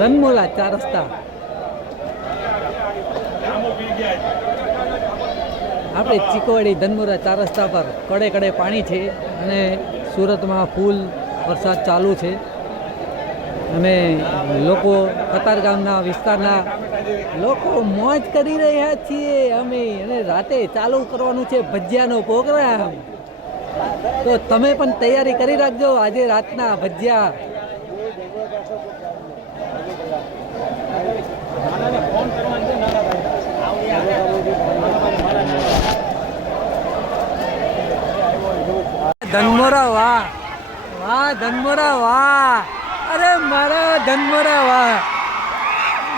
ધનમોરા ચાર રસ્તા આપણે ચીકવાડી ધનમોરા ચાર રસ્તા પર કડે કડે પાણી છે અને સુરતમાં ફૂલ વરસાદ ચાલુ છે અને લોકો કતારગામના વિસ્તારના લોકો મોજ કરી રહ્યા છીએ અમે અને રાતે ચાલુ કરવાનું છે ભજીયાનો પ્રોગ્રામ તો તમે પણ તૈયારી કરી રાખજો આજે રાતના ભજીયા ધનમોરા વાહ વાહ ધનમોરા વાહ અરે મારા ધનમોરા વાહ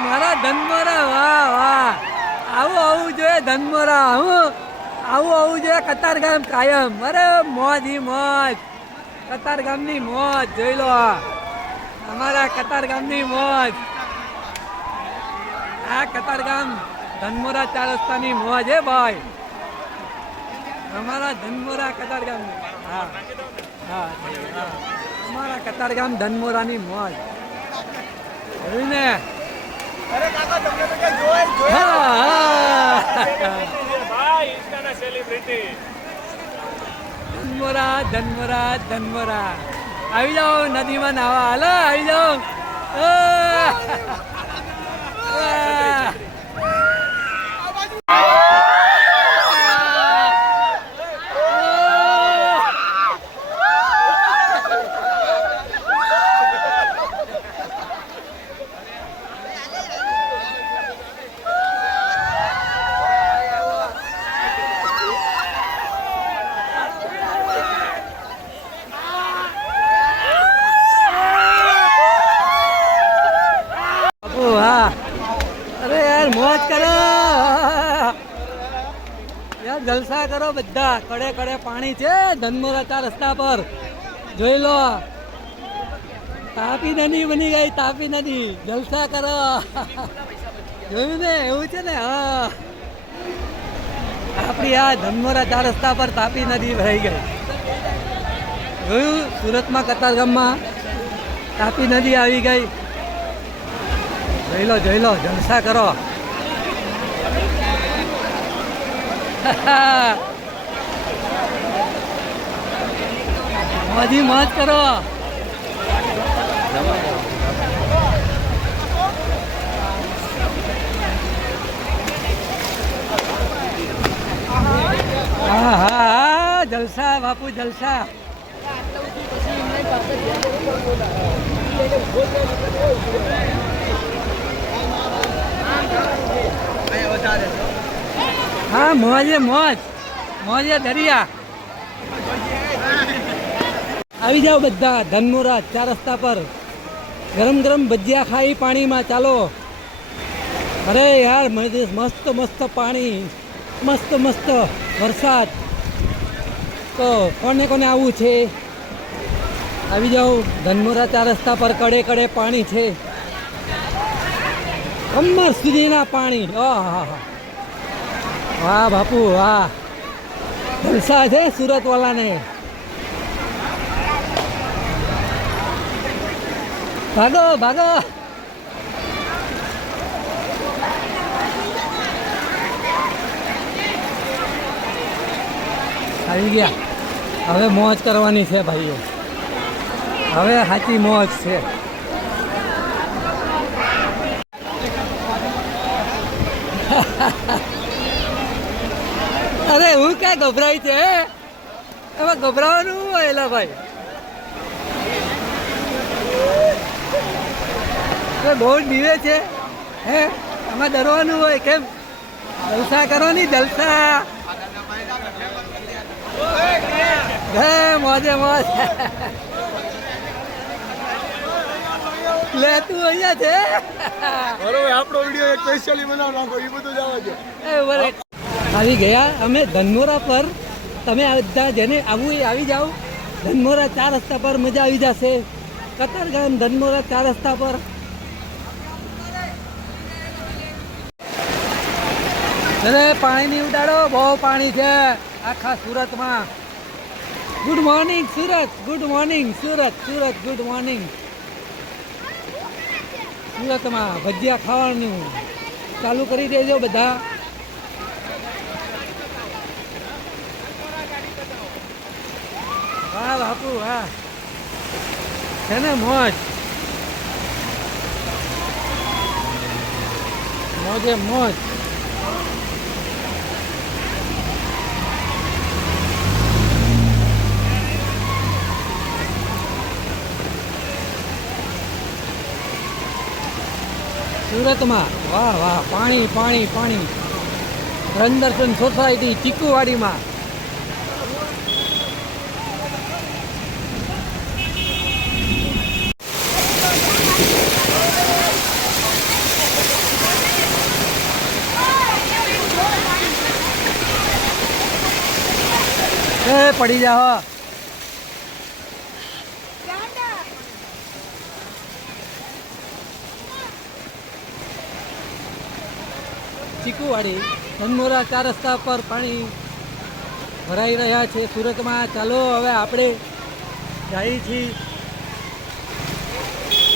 મારા ધનમોરા વાહ વાહ આવું આવું જોઈએ ધનમોરા આવું જોઈએ કતારગામ કાયમ અરે મોજ ઈ મોજ કતારગામની મોજ જોઈ લો અમારા કતારગામની મોજ આ કતારગામ ધનમોરા ચાર રસ્તાની મોજ હે ભાઈ અમારા ધનમોરા કતારગામ હા હા અમારા કતારગામ ધનમોરાની મોજ જોયું ને અરે કાકા તમને તો કઈ જોય ભાઈ ઇન્સ્ટાના સેલિબ્રિટી ધનમોરા ધનમોરા ધનમોરા આવી જાઓ નદીમાં નાવા હાલો આવી જાઓ મોજ કરો યાર જલસા કરો બધા કડે કડે પાણી છે ધનમોરા ચાર રસ્તા પર જોઈ લો તાપી નદી બની ગઈ તાપી નદી જલસા કરો જોયું ને એવું છે ને હા આપણી આ ધનમોરા ચાર રસ્તા પર તાપી નદી ભરાઈ ગઈ જોયું સુરતમાં કતારગામમાં તાપી નદી આવી ગઈ જોઈ લો જલસા કરો મોજી મોજ કરો હા હા જલસા બાપુ જલસા હા મોજે મોજ મોજે દરિયા આવી જાઓ બધા ધનમોરા ચાર રસ્તા પર ગરમ ગરમ ભજીયા ખાઈ પાણીમાં ચાલો અરે યાર મસ્ત મસ્ત પાણી મસ્ત મસ્ત વરસાદ તો કોને કોને આવવું છે આવી જાઓ ધનમોરા ચાર રસ્તા પર કડે કડે પાણી છે કમર સુધીના પાણી હા વાહ બાપુ વાહ જલસા છે સુરત વાળાને ભાગો ભાગો આવી ગયા હવે મોજ કરવાની છે ભાઈઓ હવે સાચી મોજ છે અરે હું ક્યાં ગભરાય છે એમાં ગભરાવાનું હોય એલા ભાઈ બહુ નીવે છે હે આમાં ડરવાનું હોય કેમ જલસા કરો ની જલસા હે મોજે મોજ લે તું અહીંયા છે બરોબર આપણો વિડિયો એક સ્પેશિયલી બનાવ નાખો એ બધું જવા દો આવી ગયા અમે ધનમોરા પર તમે બધા જેને આવવું એ આવી જાઓ ધનમોરા ચાર રસ્તા પર મજા આવી જશે કતારગામ ધનમોરા ચાર રસ્તા પર અરે પાણી નહીં ઉડાડો બહુ પાણી છે આખા સુરતમાં good morning Surat good morning Surat Surat good morning સુરતમાં ભજીયા ખાવાનું ચાલુ કરી દેજો બધા. વાહ બાપુ વાહ, છે ને મોજ, મોજે મોજ. સુરતમાં વાહ વાહ, પાણી પાણી પાણી. રંદર્શન સોસાયટી ચીકુવાડીમાં પડી જાઓ. ચીકુવાડી ધનમોરા 4 રસ્તા પર પાણી ભરાઈ રહ્યા છે સુરતમાં. ચાલો હવે આપણે જઈએ છીએ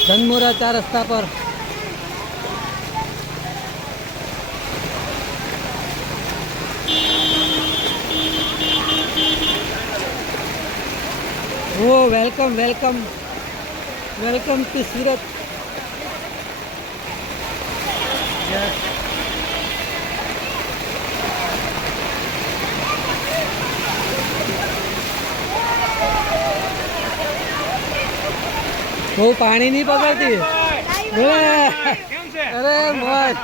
ધનમોરા 4 રસ્તા પર. Oh welcome welcome welcome to Surat. બહુ પાણી નહીં પકડતી. અરે મોજ.